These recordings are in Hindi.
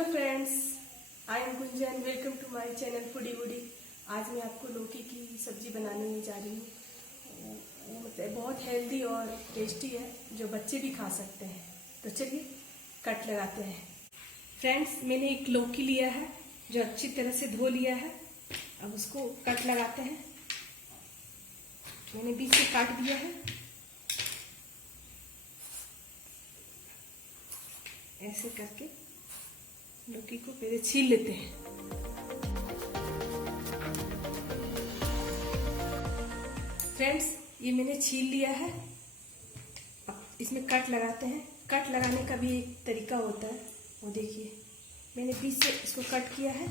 Hello friends, I am Gunjan. Welcome to my channel Foodie Woodie. आज मैं आपको लौकी की सब्जी बनाने जा रही हूँ। वो बहुत हेल्दी और टेस्टी है, जो बच्चे भी खा सकते हैं। तो चलिए कट लगाते हैं। फ्रेंड्स, मैंने एक लौकी लिया है जो अच्छी तरह से धो लिया है। अब उसको कट लगाते हैं। मैंने बीच से काट दिया है। ऐसे करके लौकी को पहले छील लेते हैं। फ्रेंड्स, ये मैंने छील लिया है। अब इसमें कट लगाते हैं। कट लगाने का भी एक तरीका होता है, वो देखिए। मैंने बीच से इसको कट किया है।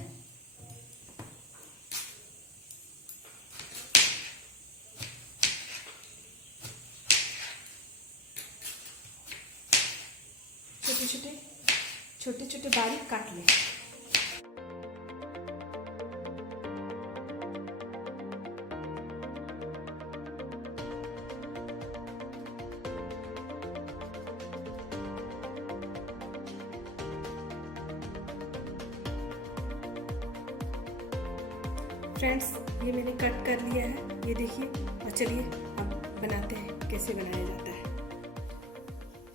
छोटे छोटे बारीक काट लें। फ्रेंड्स, ये मैंने कट कर लिया है, ये देखिए। और चलिए अब बनाते हैं कैसे बनाया जाता है।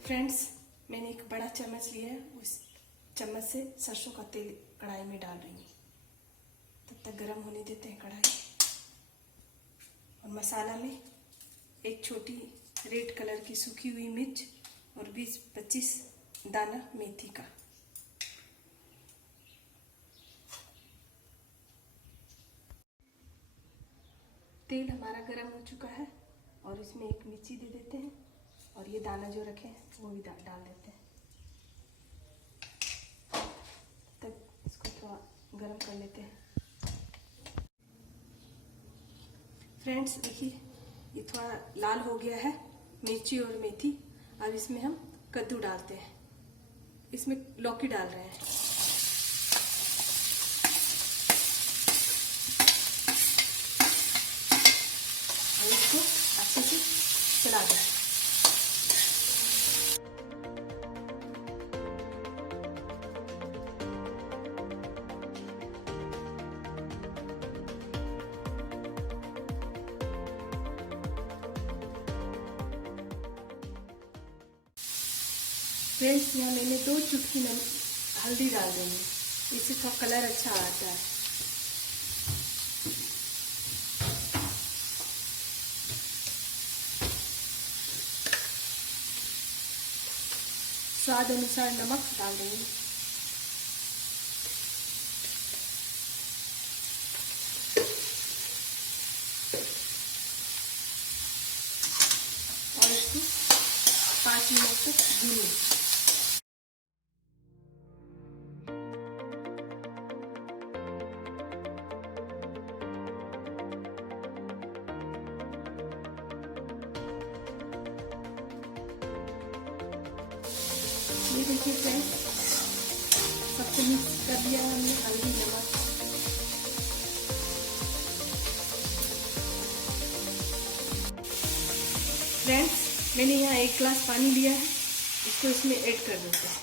फ्रेंड्स, मैंने एक बड़ा चम्मच लिया है। उस चम्मच से सरसों का तेल कढ़ाई में डाल रही हूँ। तब तक गरम होने देते हैं कढ़ाई। और मसाला में एक छोटी रेड कलर की सूखी हुई मिर्च और 20-25 दाना मेथी का। तेल हमारा गरम हो चुका है और इसमें एक मिर्ची दे देते हैं और ये दाना जो रखे हैं वो भी डाल देते हैं। तब इसको थोड़ा गरम कर लेते हैं। फ्रेंड्स, देखिए ये थोड़ा लाल हो गया है, मिर्ची और मेथी। अब इसमें हम कद्दू डालते हैं। इसमें लौकी डाल रहे हैं। और इसको अच्छे से चला दें। फ्रेंड्स, यहाँ मैंने 2 चुटकी हल्दी डाल देंगे, इससे थोड़ा कलर अच्छा आता है। स्वाद अनुसार नमक डाल देंगे। और इसको 5 मिनट तक भूनें। ये देखिए फ्रेंड्स, सबको मिक्स कर दिया हमने, हल्दी नमक। फ्रेंड्स, मैंने यहाँ 1 गिलास पानी लिया है, इसको इसमें ऐड कर देते हैं।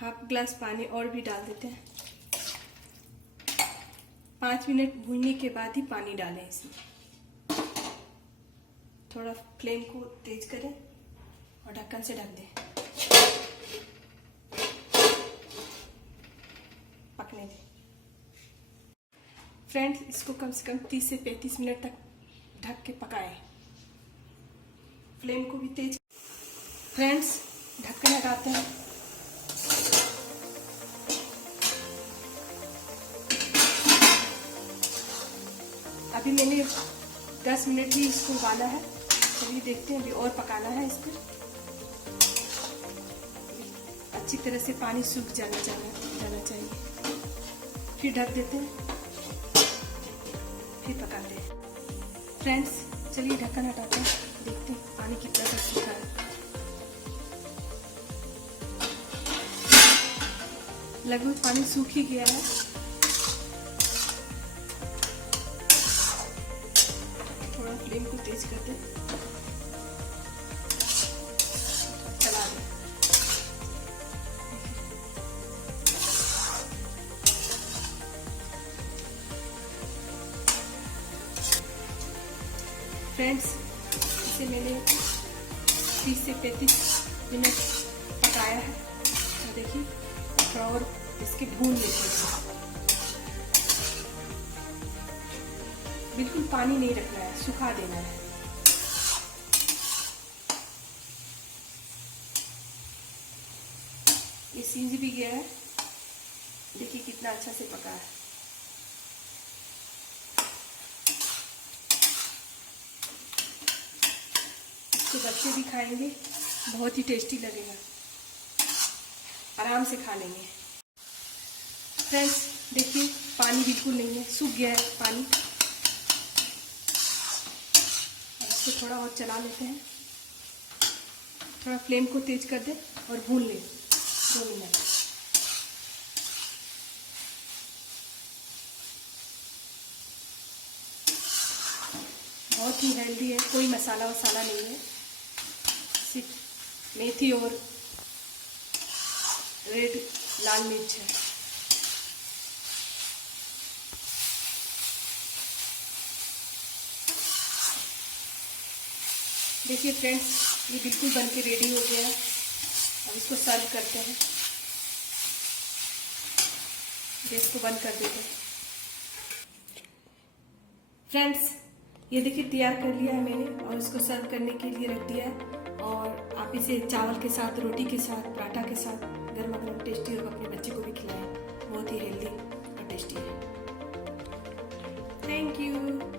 हाफ ग्लास पानी और भी डाल देते हैं। 5 मिनट भूनने के बाद ही पानी डालें इसमें। थोड़ा फ्लेम को तेज करें और ढक्कन से ढक दें। पकने दें। फ्रेंड्स, इसको कम से कम 30 से 35 मिनट तक ढक के पकाएं। फ्लेम को भी तेज। फ्रेंड्स, ढक्कन हटाते हैं। अभी मैंने 10 मिनट ही इसको उबाला है। चलिए देखते हैं, अभी और पकाना है इसको। अच्छी तरह से पानी सूख जाना चाहिए। फिर ढक देते हैं, फिर पकाते हैं। फ्रेंड्स, चलिए ढक्कन हटाते हैं, देखते हैं पानी कितना तक सूखा है। लगभग पानी सूख ही गया है। फ्लेम को तेज कर दे, चला दे। फ्रेंड्स, इसे मैंने 30 से 35 मिनट पकाया है। और देखिए थोड़ा और इसके भून लेते हैं। बिल्कुल पानी नहीं रखना है, सुखा देना है। ये सीज भी गया है, देखिए कितना अच्छा से पका है। इसको बच्चे भी खाएंगे, बहुत ही टेस्टी लगेगा, आराम से खा लेंगे। फ्रेंड्स देखिए पानी बिल्कुल नहीं है, सूख गया है पानी। इसको थोड़ा और चला लेते हैं, थोड़ा फ्लेम को तेज कर दे और भून ले 2 मिनट। बहुत ही हेल्दी है, कोई मसाला वसाला नहीं है, सिर्फ मेथी और रेड लाल मिर्च है। देखिए फ्रेंड्स, ये बिल्कुल बनके रेडी हो गया है। अब इसको सर्व करते हैं। गैस को बंद कर देते हैं। फ्रेंड्स ये देखिए तैयार कर लिया है मैंने और इसको सर्व करने के लिए रख दिया है। और आप इसे चावल के साथ, रोटी के साथ, पराठा के साथ गर्मा गर्म टेस्टी और अपने बच्चे को भी खिलाएं। बहुत ही हेल्दी और टेस्टी है। Thank you.